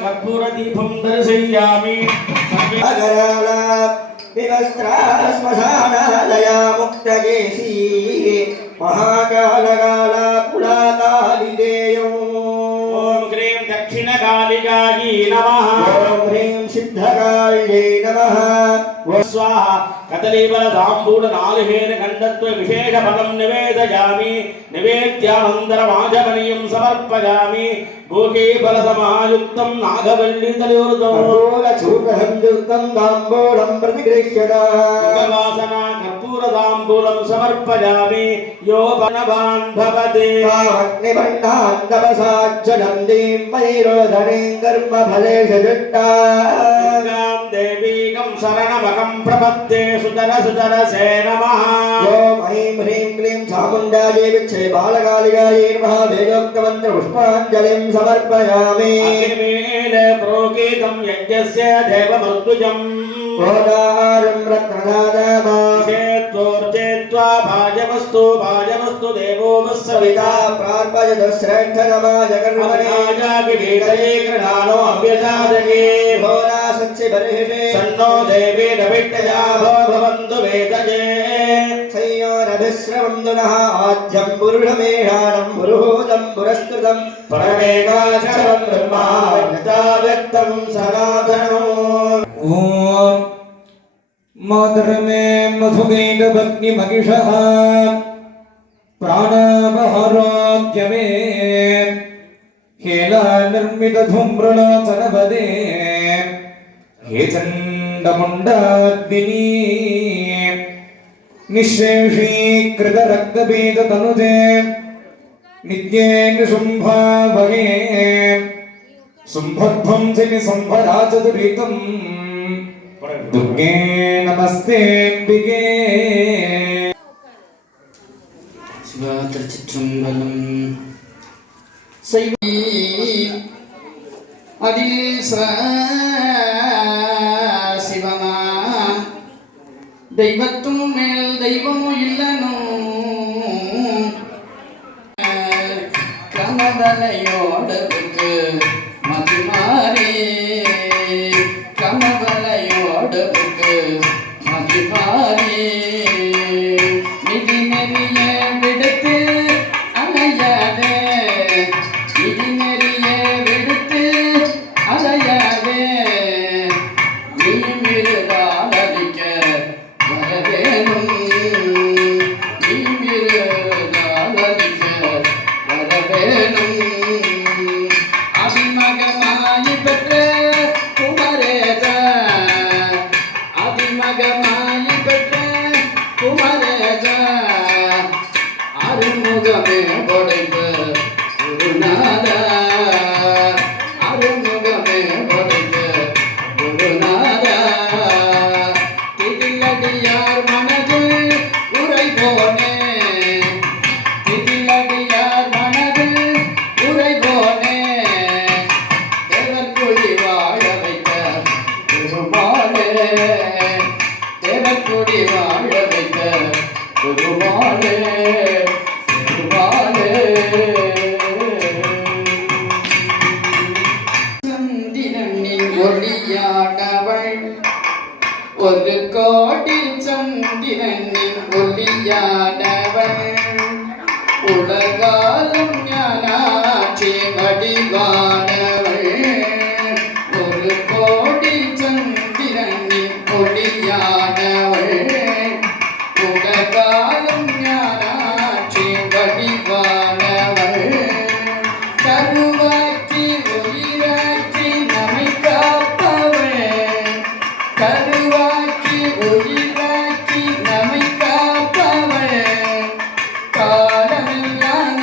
कर्पूरदीपं दर्शयामि विवस्त्रास्मशानालया मुक्तकेशी महाकालकाला कुलाकालिदेयो ॐ ह्रीं दक्षिणकालिकायै नमः ॐ ह्रीं सिद्धकाल्यै नमः स्वाहा कदलीफलताम्बूल नालिकेन गन्धत्व विशेषफलं निवेदयामि निवेद्यानन्तरमाचमनीयं समर्पयामि भोगीफलसमायुक्तं नागवल्लीतलयोर्दूलचूर्णसंयुक्तं ताम्बूलं प्रतिगृह्यता मुखवासना कर्पूरताम्बूलं समर्पयामि यो वनवान् भवति अग्निबन्धान् तपसाज्जलन्तीं परिरोधनीं कर्मफलेषु जुष्टां देवीकं शरणमकं प्रपद्ये सुतर सुतरसे नमः ॐ ऐं ह्रीं क्लीं चामुण्डायै विच्छे बालकालिकायै नमः वेदोक्तमन्त्रपुष्पाञ्जलिं समर्पयामि अग्निमीले प्रोकेतं यज्ञस्य देवमृत्युजम् ओदारं रत्नदानमाचेत्वोर्चेत्वा भाजवस्तु भाजवस्तु देवो वत्सविता प्रार्पयतु श्रेष्ठतमाय कर्मणे कृणानो अव्यजादये होरा सच्चिबर्हिषे सन्नो देवी रविट्टया भवन्तु वेदये संयोरभिश्रवन्तु नः आद्यं पुरुषमेषाणं पुरुहूतं पुरस्कृतं परमेकाक्षरं ब्रह्मा व्यक्तं सनातनो ॐ मातरमे मधुगैकभग्निमगिषः प्राणापहरोद्यमे हेलानिर्मितधूम्रलोचनवदे हे चण्डमुण्डाग्निनी निःशेषीकृतरक्तबीजतनुजे नित्ये निशुम्भावगे शुम्भध्वंसिनि सम्भराचतुरीतं दुर्गे नमस्तेऽम्बिके சிவத்திருச்சிற்றம்பலம் அதில் சிவமா தெய்வத்தும் மேல் தெய்வமும் இல்லனோ கமதலையோடுக்கு மதிமாறே கமதலையோடுக்கு மதிமாறே நிதி நெறிய விடுத்து அலையாதே நிதி நெறிய விடுத்து அலையாதே நீ மிருகாலடிக்க வரவேணும் நீ மிருகாலடிக்க வரவேணும் அதிமகமாய் பெற்ற குமரேசா அதிமகமாய் பெற்ற குமரேசா அருமுகமே படைத்த குருநாதா அருமுகமே படைத்த குருநாதா திதிலடியார் மனதில் உரைபோனே திதிலடியார் மனதில் உரைபோனே தேவர்குடி வாழ வைத்த குருமாலே தேவர்குடி வாழ வைத்த குருமாலே குருமாலே சந்திரனின் ஒளியாடவள் ஒரு கோடி சந்திரனின் ஒளியாடவள் உலகாலும் ஞானாட்சி வடிவானவள் ஒரு கோடி சந்திரனின் ஒளியானவள் உலகாலும் ஞானாட்சி வடிவானவள் கருவாக்கி உயிராக்கி நம்மை காப்பவள் கருவாக்கி உயிராக்கி நம்மை காப்பவள் காலமெல்லாம்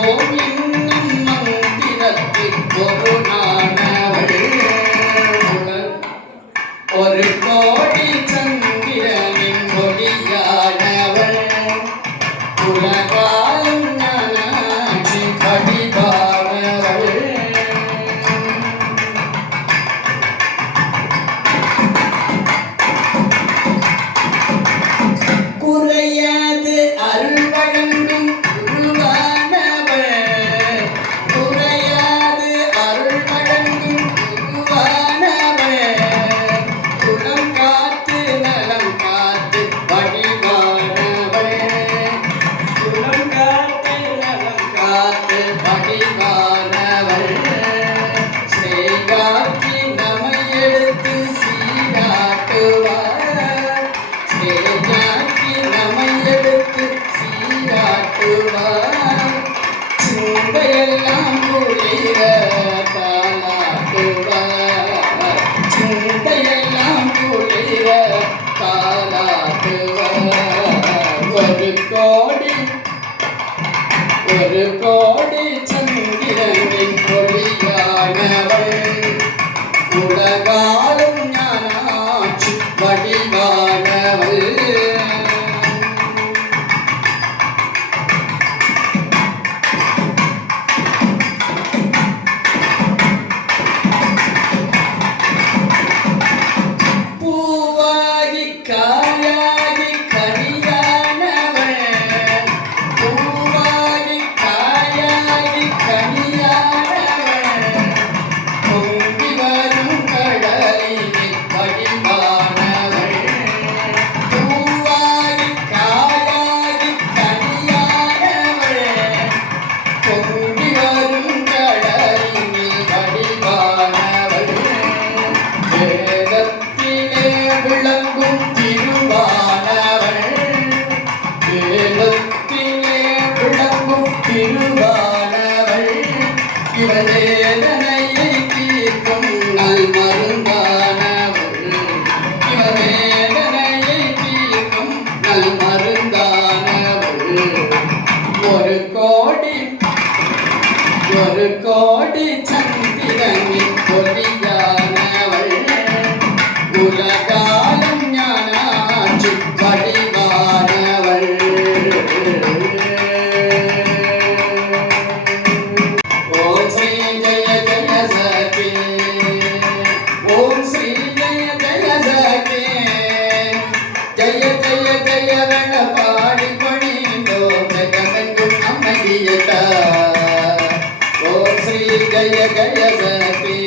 ஓம் என்னும் மந்திரத்தில் ஒரு நானவள் ஒரு கோடி சந்திரனின் ஒளியானவள் உலகாலும் ஞானாட்சி வடிவானவள் குறையாது அருள் வழங்கும் குருவானவள் குறையாது அருள் வழங்கும் குருவானவள் குலம் காத்து நலம் காத்து வடிவானவள் குலம் காத்து நலம் காத்து வடிவானவள் ஸ்ரீகாக்கி நம்மை எடுத்து சீராட்டுவார் ஸ்ரீகாக்கி நம்மை எடுத்து சீராட்டுவார் சிந்தையெல்லாம் குளிர தாலாட்டுவார் சிந்தையெல்லாம் குளிர தாலாட்டுவார் ஒரு கோடி சந்திரனின் ஒளியானவள் உலகாலும் ஞானாட்சி வடிவானவள் பூவாகி காயாகி கனியானவள் பூவாகி காயாகி கனியானவள் பொங்கி வரும் கடலினில் வடிவானவள் பூவாகி காயாகி கனியானவள் பொங்கி வரும் கடலினில் வடிவானவள் வேதத்திலே விளங்கும் திருவானவள் வேதத்திலே விளங்கும் திருவானவள் இவள் வேதனையை தீர்க்கும் நல் மருந்தானவள் இவள் வேதனையை தீர்க்கும் நல் மருந்தானவள் ஒரு கோடி சந்திரனின் ஒளியானவள் உலகாலும் ஞானாட்சி வடிவானவள் ஓம் ஸ்ரீ ஜெய ஜெய சகி ஓம் ஸ்ரீ ஜெய ஜெய சகி ஜெய ஜெய ஜெயவன பாடி பணிந்தோ ஜெகமெங்கும் அமைதியதா ஓம் ஸ்ரீ ஜெய ஜெய சகி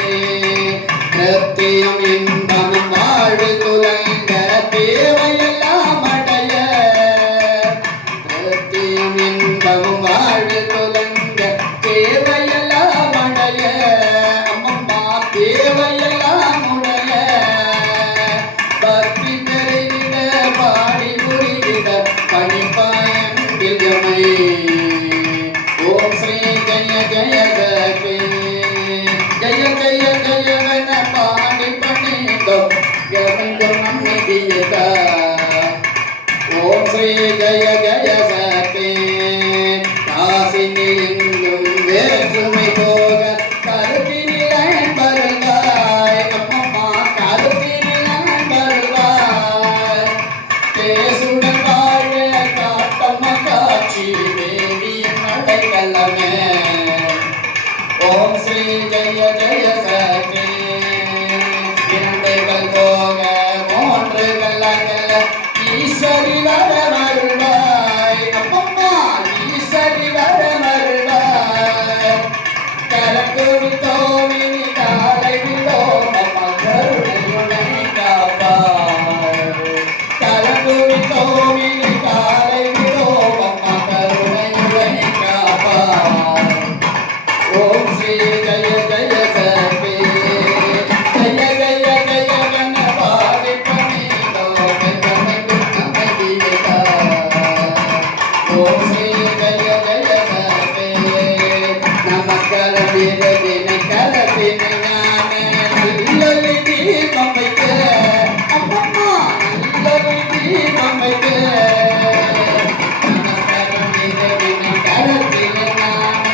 நித்தியம் இன்பம் வாழ்வு துலங்க தேவையெல்லாம் அடைய நித்தியம் இன்பம் வாழ்வு துலங்க தேவையெல்லாம் அடைய அம்மம்மா தேவையெல்லாம் உடைய பக்தி பெருகிட பாடி புரிகிட பணிப்பாயன்பில் யமை ஓம் ஸ்ரீ ஜெய ஜெய சகி ஜெய ஜெய ஜெயவன பாடி பணிந்தோ யமெங்கும் அமைதியதா ஓம் ஸ்ரீ ஜெய ஜெய சகி காசினில் எங்கும் வேற்றுமை போக கருத்தினில் அன்பருவாய் அம்மம்மா கருத்தினில் அன்பருவாய் தேசுடன் வாழ காட்டம்மா காட்சி தேவியின் அடைக்கலமே ஓம் ஸ்ரீ ஜெய ஜெய சகி இரண்டுகள் போக மூன்றுகள் அகல ஈஸ்வரி வர வருவாய் அப்பம்மா ஈஸ்வரி வர வருவாய் கரக்குடி தோமினி காலை விடோம் அம்மா கருணையுனை காப்பாய் கரக்குடி தோமினி காலை விடோம் அம்மா கருணையுனை காப்பாய் ஓம் ஸ்ரீ ஜெய ஜெய சகி ஜெய ஜெய ஜெய வன பாடி பணிந்தோ ஜெகமெங்கும் அமைதியதா ஓம் ஸ்ரீ ஜெய ஜெய சகி நமஸ்கார வீரதினை கரத்தினை ஞான நல்லொலி தீபம் வைக்க அம்மம்மா நல்லொலி தீபம் வைக்க நமஸ்கார வீரதினை கரத்தினை ஞான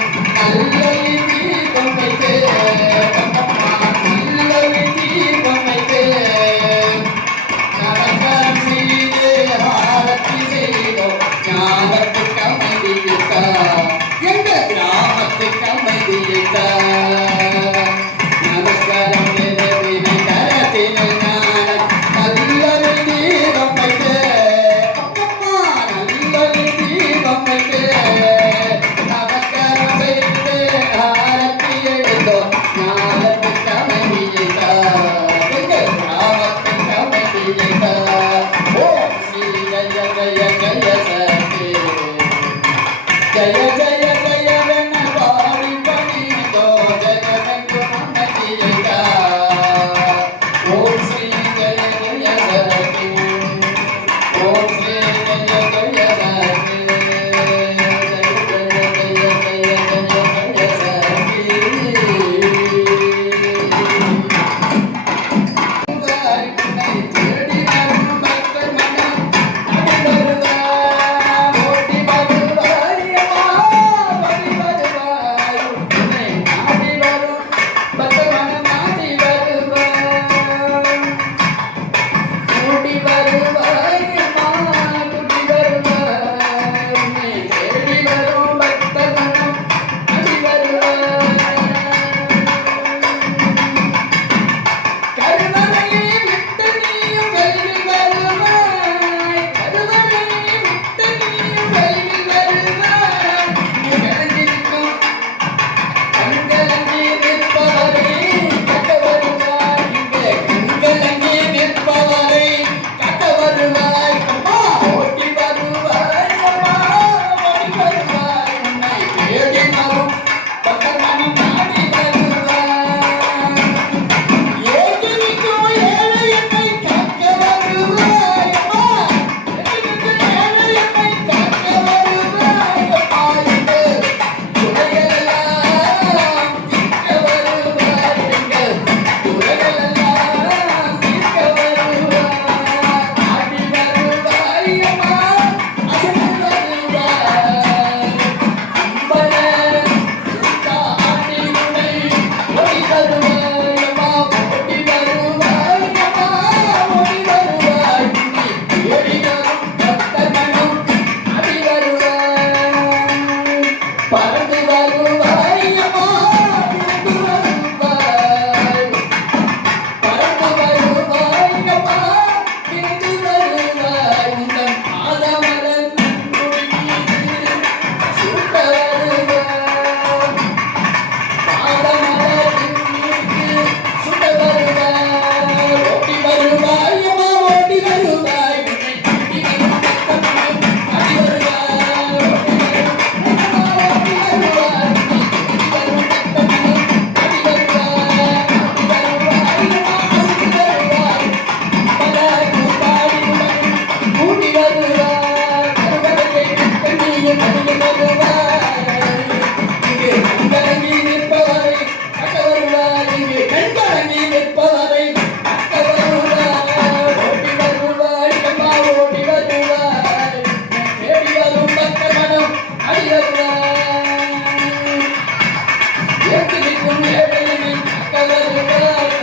காக்கும் ஏழையினை கலருவார்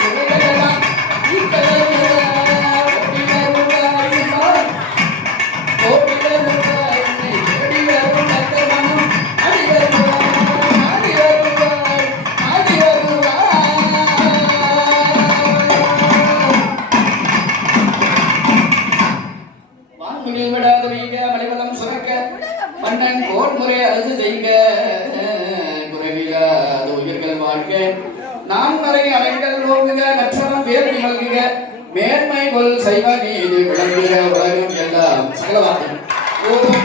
குறைகளெல்லாம் நீ கலருவார் ஓடி வருவார் உன்னை தேடி வரும் பக்தவனும் ஆடி வருவார் ஆடி வருவார் ஆடி வருவார் வான்முகில் விடாத வைக மலைவளம் சுரக்க மன்னன் கோன்முறை அரசு செய்க குறைவில்லாத உயிர்கள் வாழ்க நான்மறை அறைகள் நோக்குக நற்றனம் வேள்வி மல்குக மேன்மை கொள் சைவ நீதி விளங்குக உலகம் எல்லாம் சகலவாதி ஓம்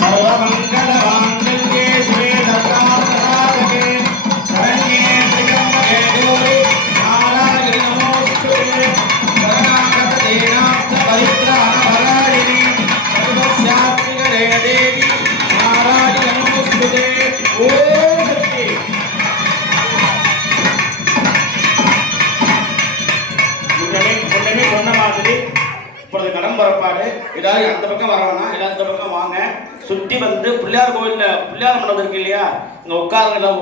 सर्वमङ्गलमाङ्गल्ये शिवे सर्वार्थसाधके शरण्ये त्र्यम्बके गौरी नारायणि नमोऽस्तुते शरणागते नाथपरित्राणपरायणि सर्वस्यात्मिकरे देवी नारायणि नमोऽस्तुते ॐ शक्ति முன்னமே சொன்ன மாதிரி இப்பொழுது கடம் புறப்பாடு எல்லாரும் அந்த பக்கம் வரணும்னா எல்லாரும் இந்த பக்கம் வாங்க சுற்றி வந்து பிள்ளையார் கோயில்ல பிள்ளையார் மண்டபம் இருக்கு இல்லையா இங்க உட்காருங்க எல்லாம்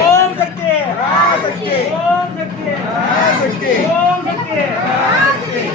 ஓம் சக்தி பராசக்தி ஓம் சக்தி பராசக்தி ஓம் சக்தி பராசக்தி